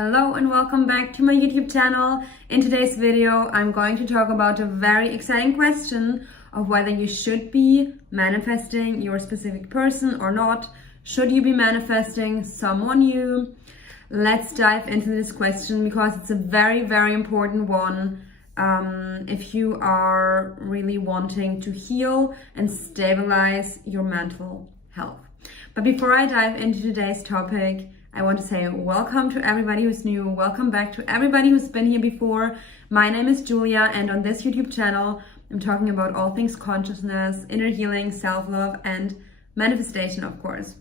Hello and welcome back to my YouTube channel. In today's video, I'm going to talk about a very exciting question of whether you should be manifesting your specific person or not. Should you be manifesting someone new? Let's dive into this question because it's a very, very important one if you are really wanting to heal and stabilize your mental health. But before I dive into today's topic, I want to say welcome to everybody who's new. Welcome back to everybody who's been here before. My name is Julia, and on this YouTube channel, I'm talking about all things consciousness, inner healing, self-love, and manifestation, of course.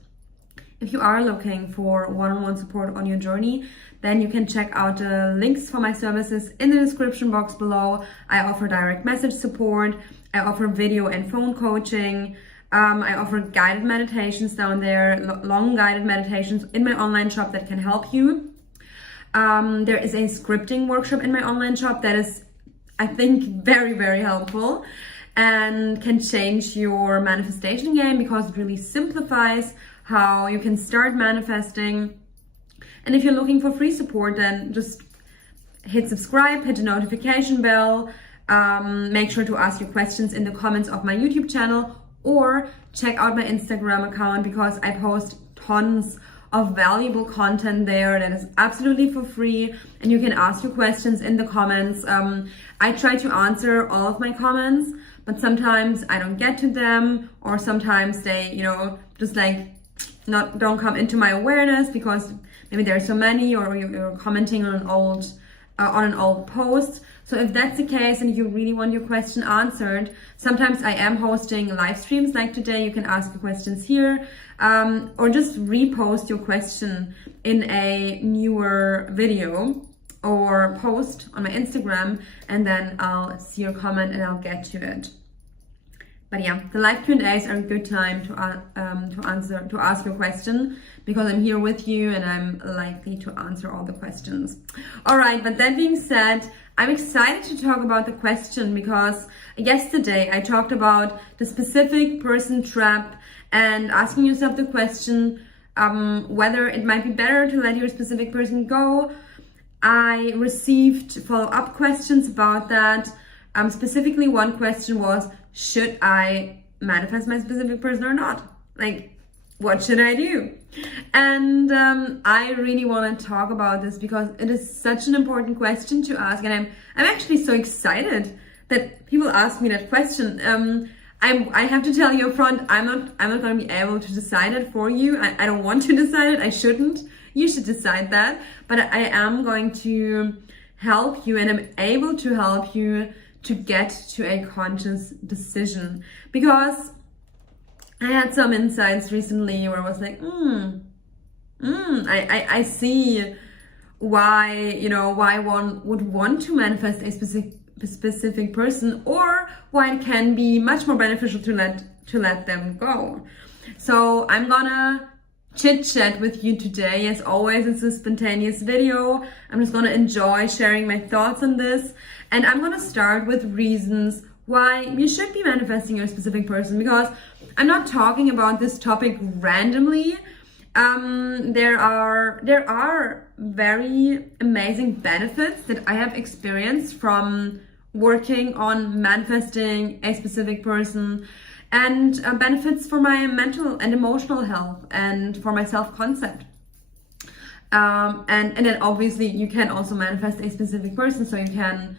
If you are looking for one-on-one support on your journey, then you can check out the links for my services in the description box below. I offer direct message support. I offer video and phone coaching. I offer guided meditations down there, long guided meditations in my online shop that can help you. There is a scripting workshop in my online shop that is, I think, very, very helpful and can change your manifestation game because it really simplifies how you can start manifesting. And if you're looking for free support, then just hit subscribe, hit the notification bell, make sure to ask your questions in the comments of my YouTube channel, or check out my Instagram account because I post tons of valuable content there that is absolutely for free, and you can ask your questions in the comments. I try to answer all of my comments, but sometimes I don't get to them, or sometimes they, just like don't come into my awareness because maybe there are so many, or you're commenting on an old post. So if that's the case and you really want your question answered, sometimes I am hosting live streams like today. You can ask your questions here, or just repost your question in a newer video or post on my Instagram, and then I'll see your comment and I'll get to it. But yeah, the live Q&As are a good time to ask your question because I'm here with you and I'm likely to answer all the questions. All right, but that being said, I'm excited to talk about the question because yesterday I talked about the specific person trap and asking yourself the question whether it might be better to let your specific person go. I received follow-up questions about that. Specifically, one question was, should I manifest my specific person or not? Like, what should I do? And I really want to talk about this because it is such an important question to ask, and I'm actually so excited that people ask me that question. I have to tell you up front, I'm not going to be able to decide it for you. I don't want to decide it. I shouldn't. You should decide that. But I am going to help you, and I'm able to help you to get to a conscious decision, because I had some insights recently where I was like, I see why one would want to manifest a specific person, or why it can be much more beneficial to let them go. So I'm gonna chit chat with you today. As always, it's a spontaneous video. I'm just gonna enjoy sharing my thoughts on this, and I'm gonna start with reasons why you should be manifesting your specific person, because I'm not talking about this topic randomly. There are very amazing benefits that I have experienced from working on manifesting a specific person, and benefits for my mental and emotional health and for my self-concept. And then obviously you can also manifest a specific person, so you can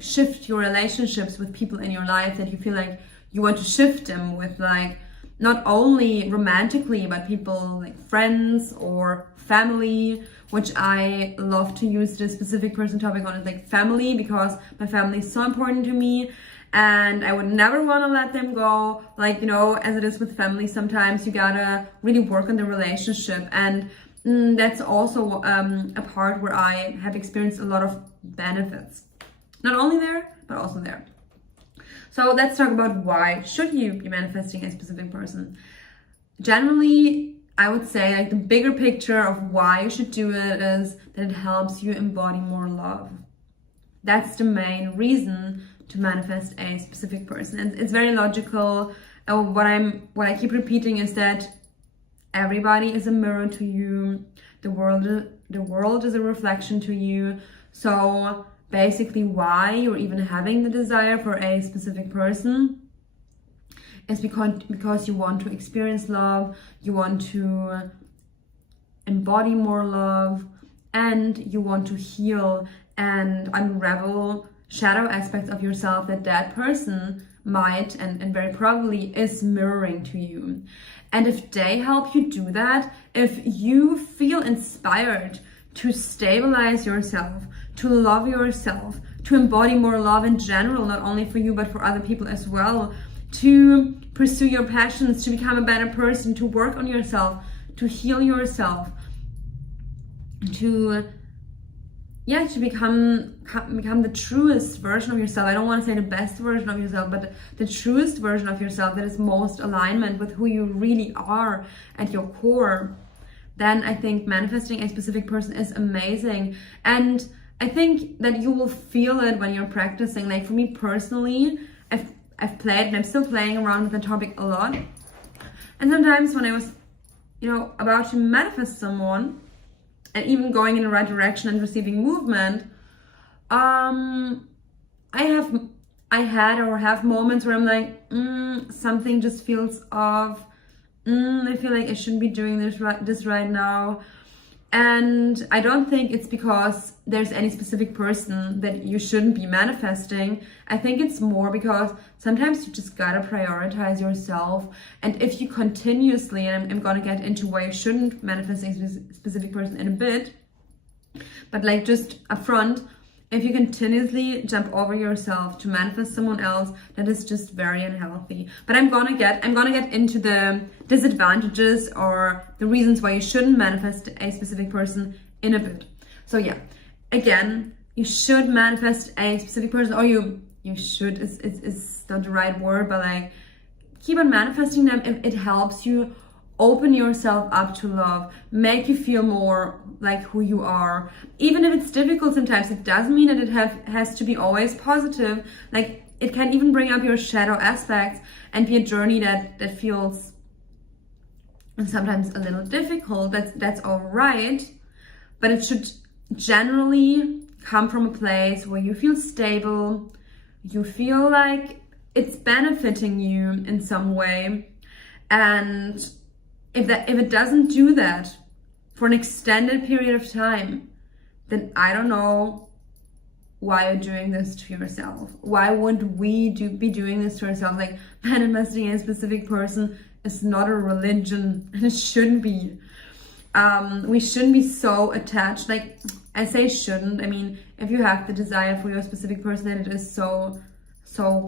shift your relationships with people in your life that you feel like you want to shift them with, like not only romantically, but people like friends or family, which I love to use the specific person topic on, is like family, because my family is so important to me and I would never want to let them go. Like, as it is with family, sometimes you gotta really work on the relationship, and that's also a part where I have experienced a lot of benefits, not only there, but also there. So let's talk about why should you be manifesting a specific person. Generally, I would say like the bigger picture of why you should do it is that it helps you embody more love. That's the main reason to manifest a specific person. And it's very logical. What I keep repeating is that everybody is a mirror to you. the world is a reflection to you. So basically why you're even having the desire for a specific person is because you want to experience love, you want to embody more love, and you want to heal and unravel shadow aspects of yourself that person might and very probably is mirroring to you. And if they help you do that, if you feel inspired to stabilize yourself, to love yourself, to embody more love in general, not only for you but for other people as well, to pursue your passions, to become a better person, to work on yourself, to heal yourself, to become the truest version of yourself. I don't want to say the best version of yourself, but the truest version of yourself that is most alignment with who you really are at your core, then I think manifesting a specific person is amazing. And I think that you will feel it when you're practicing. Like for me personally, I've played and I'm still playing around with the topic a lot. And sometimes when I was, about to manifest someone, and even going in the right direction and receiving movement, I have moments where I'm like, something just feels off. I feel like I shouldn't be doing this right now. And I don't think it's because there's any specific person that you shouldn't be manifesting. I think it's more because sometimes you just gotta prioritize yourself. And if you continuously, and I'm gonna get into why you shouldn't manifest a specific person in a bit, but like just upfront, if you continuously jump over yourself to manifest someone else, that is just very unhealthy. But I'm gonna get into the disadvantages or the reasons why you shouldn't manifest a specific person in a bit. So yeah, again, you should manifest a specific person, or you should is not the right word, but like keep on manifesting them if it helps you open yourself up to love, make you feel more like who you are. Even if it's difficult sometimes, it doesn't mean that it has to be always positive. Like it can even bring up your shadow aspects and be a journey that feels sometimes a little difficult. That's all right, but it should generally come from a place where you feel stable, you feel like it's benefiting you in some way. And if it doesn't do that for an extended period of time, then I don't know why you're doing this to yourself. Why would we be doing this to ourselves? Like manifesting a specific person is not a religion, and it shouldn't be. We shouldn't be so attached. Like I say shouldn't. I mean, if you have the desire for your specific person and it is so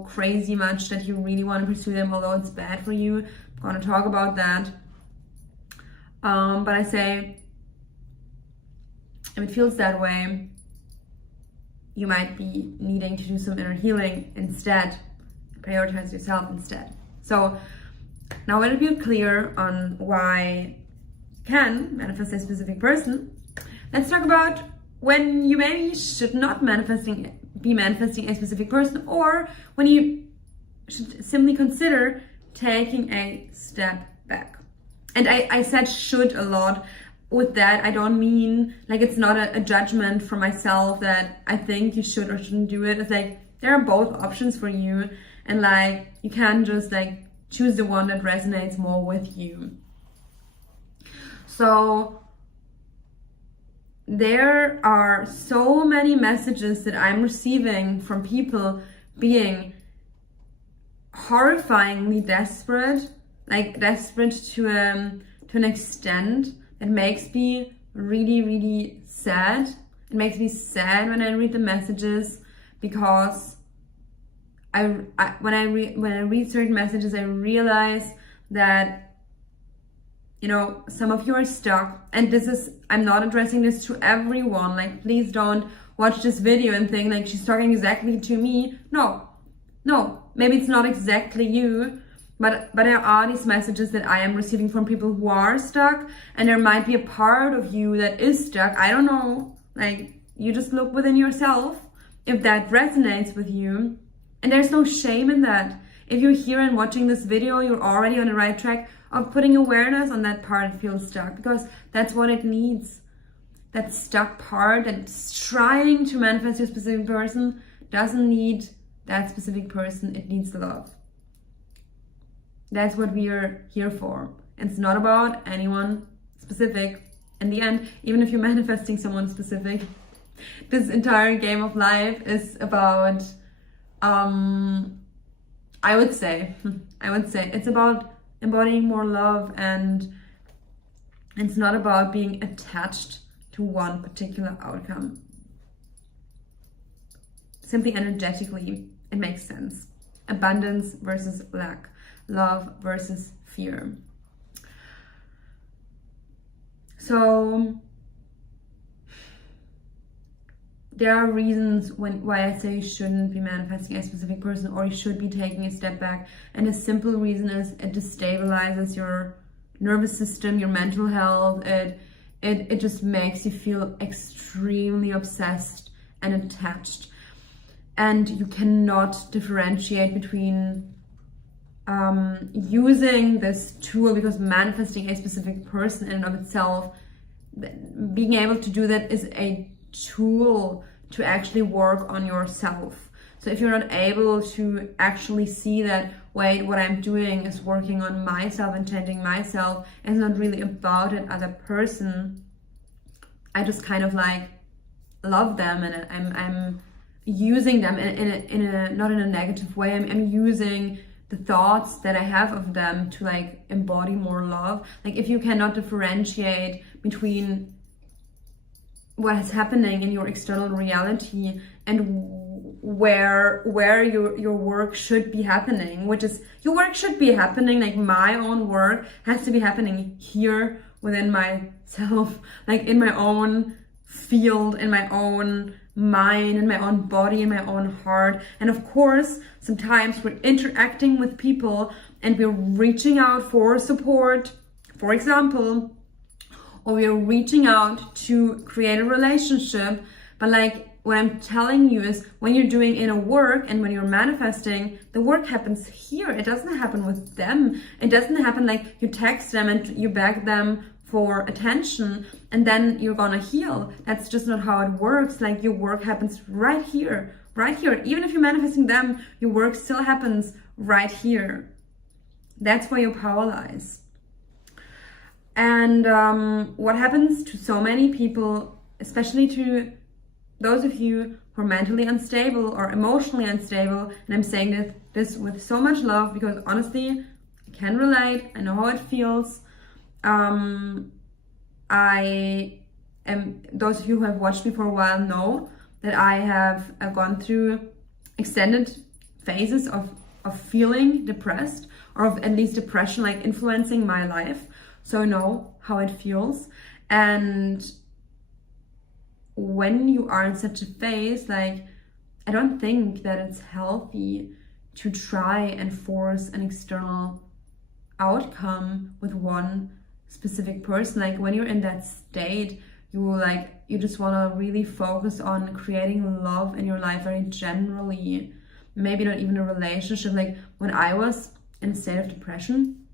crazy much that you really want to pursue them, although it's bad for you, I'm gonna talk about that. But I say, if it feels that way, you might be needing to do some inner healing instead, prioritize yourself instead. So now when you feel clear on why you can manifest a specific person, let's talk about when you maybe should not be manifesting a specific person, or when you should simply consider taking a step back. And I said should a lot. With that, I don't mean like it's not a judgment for myself that I think you should or shouldn't do it. It's like there are both options for you, and like you can just like choose the one that resonates more with you. So there are so many messages that I'm receiving from people being horrifyingly desperate, like desperate to an extent that makes me really, really sad. It makes me sad when I read the messages, because when I read certain messages, I realize that some of you are stuck, and I'm not addressing this to everyone. Like, please don't watch this video and think like she's talking exactly to me. No, maybe it's not exactly you, but there are these messages that I am receiving from people who are stuck, and there might be a part of you that is stuck. I don't know, like you just look within yourself if that resonates with you, and there's no shame in that. If you're here and watching this video, you're already on the right track of putting awareness on that part that feels stuck, because that's what it needs. that stuck part that's trying to manifest your specific person doesn't need that specific person, it needs love. That's what we are here for. It's not about anyone specific. In the end, even if you're manifesting someone specific, this entire game of life is about, I would say it's about embodying more love, and it's not about being attached to one particular outcome. Simply energetically, it makes sense. Abundance versus lack, love versus fear. So there are reasons why I say you shouldn't be manifesting a specific person, or you should be taking a step back. And a simple reason is it destabilizes your nervous system, your mental health. It just makes you feel extremely obsessed and attached. And you cannot differentiate between using this tool, because manifesting a specific person in and of itself, being able to do that is a tool to actually work on yourself. So if you're not able to actually see that, wait, what I'm doing is working on myself and changing myself, and it's not really about that other person, I just kind of like love them, and I'm using them in a not in a negative way. I'm using the thoughts that I have of them to like embody more love. Like if you cannot differentiate between what is happening in your external reality and where your work should be happening, which is your work should be happening, like my own work has to be happening here within myself, like in my own field, in my own mind, in my own body, in my own heart. And of course, sometimes we're interacting with people and we're reaching out for support, for example, or we're reaching out to create a relationship. But like what I'm telling you is, when you're doing inner work and when you're manifesting, the work happens here. It doesn't happen with them. It doesn't happen like you text them and you beg them for attention and then you're gonna heal. That's just not how it works. Like your work happens right here. Even if you're manifesting them, your work still happens right here. That's where your power lies. And what happens to so many people, especially to those of you who are mentally unstable or emotionally unstable, and I'm saying this with so much love because honestly, I can relate, I know how it feels. Those of you who have watched me for a while know that I have gone through extended phases of feeling depressed, or of at least depression like influencing my life. So I know how it feels. And when you are in such a phase, like, I don't think that it's healthy to try and force an external outcome with one specific person. Like when you're in that state, you just want to really focus on creating love in your life very generally, maybe not even a relationship. Like when I was in a state of depression,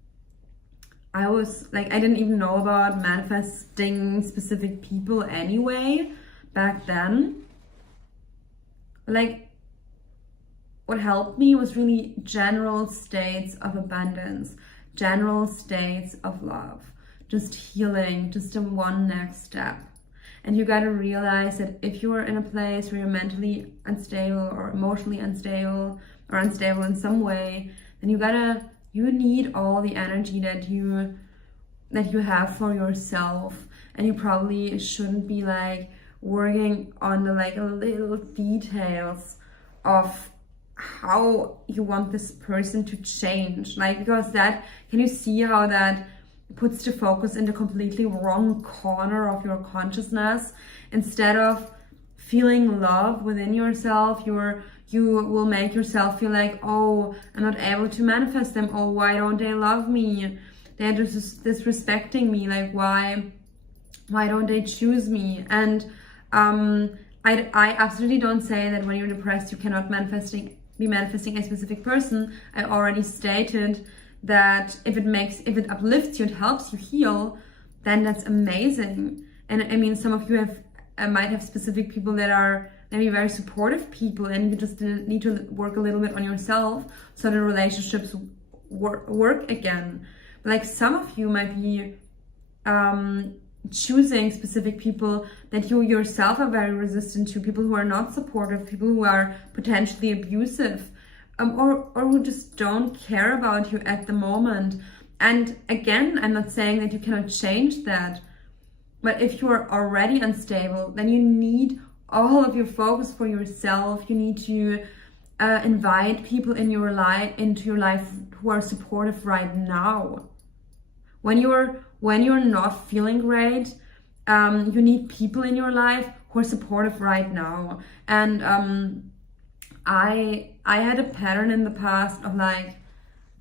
I was like, I didn't even know about manifesting specific people anyway back then. Like what helped me was really general states of abundance, general states of love, just healing, just a one next step. And you got to realize that if you are in a place where you're mentally unstable or emotionally unstable or unstable in some way, then you need all the energy that you have for yourself. And you probably shouldn't be like working on the like little details of how you want this person to change, like, because that, can you see how that puts the focus in the completely wrong corner of your consciousness? Instead of feeling love within yourself, you will make yourself feel like, oh, I'm not able to manifest them. Oh, why don't they love me? They're just disrespecting me. Like, why don't they choose me? And I absolutely don't say that when you're depressed you cannot be manifesting a specific person. I already stated that if it uplifts you, it helps you heal, then that's amazing. And I mean, some of you might have specific people that are maybe very supportive people, and you just need to work a little bit on yourself so the relationships work again. But like some of you might be choosing specific people that you yourself are very resistant to, people who are not supportive, people who are potentially abusive, or who just don't care about you at the moment. And again, I'm not saying that you cannot change that, but if you are already unstable, then you need all of your focus for yourself. You need to invite people into your life who are supportive right now. When you're not feeling great, you need people in your life who are supportive right now. And I had a pattern in the past of like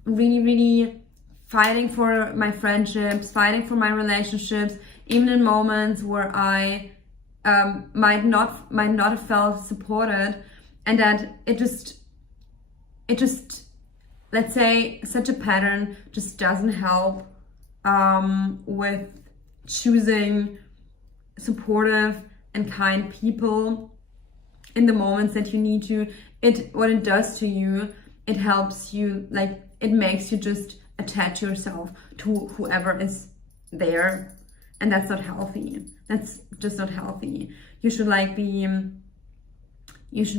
really fighting for my friendships, fighting for my relationships, even in moments where I might not have felt supported, and that it just let's say such a pattern just doesn't help with choosing supportive and kind people in the moments that you need to. What it does to you, it helps you, like it makes you just attach yourself to whoever is there, and that's not healthy. That's just not healthy. You should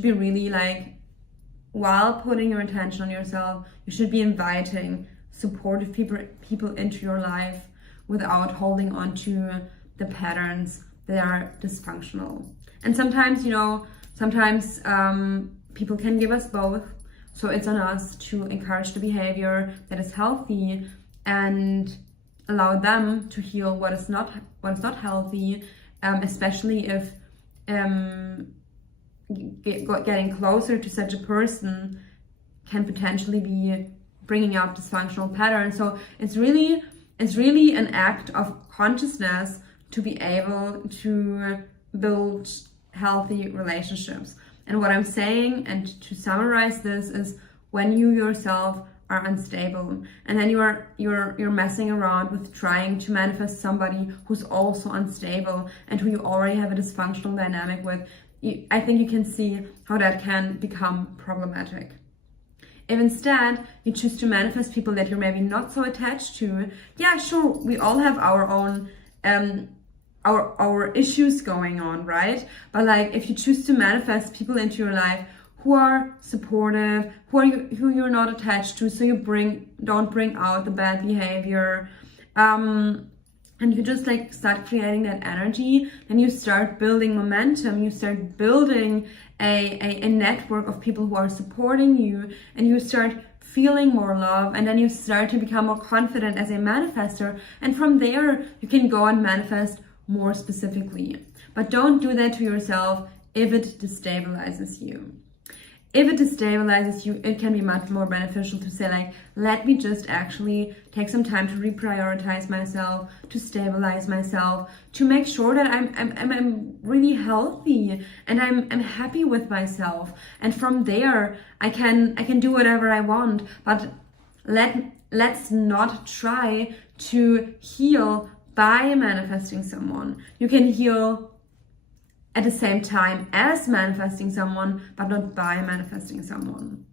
be really like, while putting your attention on yourself, you should be inviting supportive people into your life without holding on to the patterns that are dysfunctional. And sometimes, people can give us both. So it's on us to encourage the behavior that is healthy and allow them to heal what is not healthy, especially if getting closer to such a person can potentially be bringing up dysfunctional patterns. So it's really an act of consciousness to be able to build healthy relationships. And what I'm saying, and to summarize this, is when you yourself are unstable and then you're messing around with trying to manifest somebody who's also unstable and who you already have a dysfunctional dynamic with, I think you can see how that can become problematic. If instead you choose to manifest people that you're maybe not so attached to, yeah, sure, we all have our own our issues going on, right? But like, if you choose to manifest people into your life who are supportive, who you're not attached to, so you don't bring out the bad behavior, and you just like start creating that energy, then you start building momentum, you start building a network of people who are supporting you, and you start feeling more love, and then you start to become more confident as a manifester, and from there you can go and manifest more specifically. But don't do that to yourself if it destabilizes you. If it destabilizes you, it can be much more beneficial to say like, let me just actually take some time to reprioritize myself, to stabilize myself, to make sure that I'm really healthy and I'm happy with myself. And from there, I can do whatever I want. But let's not try to heal by manifesting someone. You can heal at the same time as manifesting someone, but not by manifesting someone.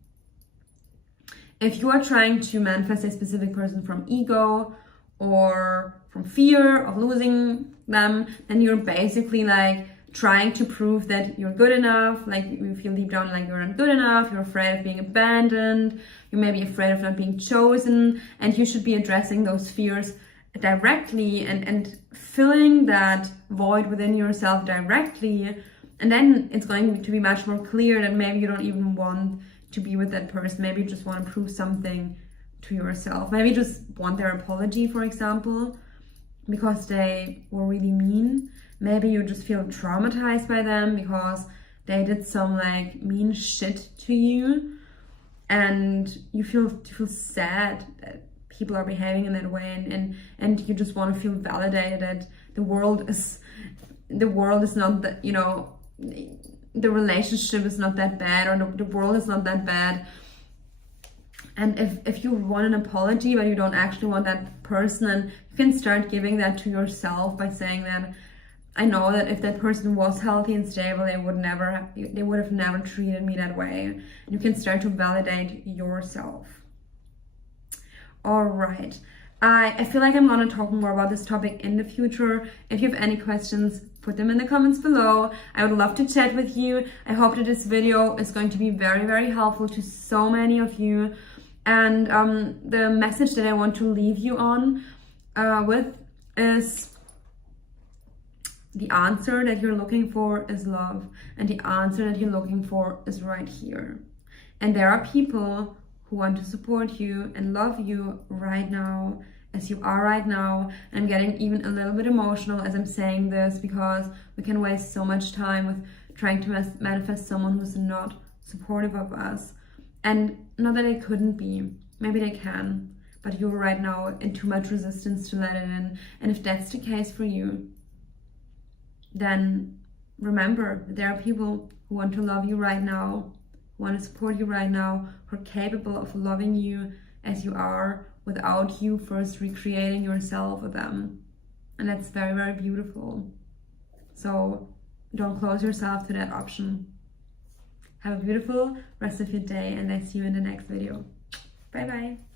If you are trying to manifest a specific person from ego or from fear of losing them, then you're basically like trying to prove that you're good enough, like you feel deep down like you're not good enough, you're afraid of being abandoned, you may be afraid of not being chosen, and you should be addressing those fears directly and filling that void within yourself directly, and then it's going to be much more clear that maybe you don't even want to be with that person. Maybe you just want to prove something to yourself. Maybe you just want their apology, for example, because they were really mean. Maybe you just feel traumatized by them because they did some like mean shit to you, and you feel sad that people are behaving in that way, and you just want to feel validated that the world is not that, the relationship is not that bad, or the world is not that bad. And if you want an apology but you don't actually want that person, and you can start giving that to yourself by saying that I know that if that person was healthy and stable, they would have never treated me that way. And you can start to validate yourself. All right. I feel like I'm going to talk more about this topic in the future. If you have any questions, put them in the comments below. I would love to chat with you. I hope that this video is going to be very, very helpful to so many of you. And the message that I want to leave you on with is the answer that you're looking for is love. And the answer that you're looking for is right here. And there are people who want to support you and love you right now, as you are right now. I'm getting even a little bit emotional as I'm saying this, because we can waste so much time with trying to manifest someone who's not supportive of us. And not that they couldn't be, maybe they can, but you're right now in too much resistance to let it in. And if that's the case for you, then remember that there are people who want to love you right now, want to support you right now, who are capable of loving you as you are without you first recreating yourself with them. And that's very, very beautiful. So don't close yourself to that option. Have a beautiful rest of your day, and I see you in the next video. Bye bye.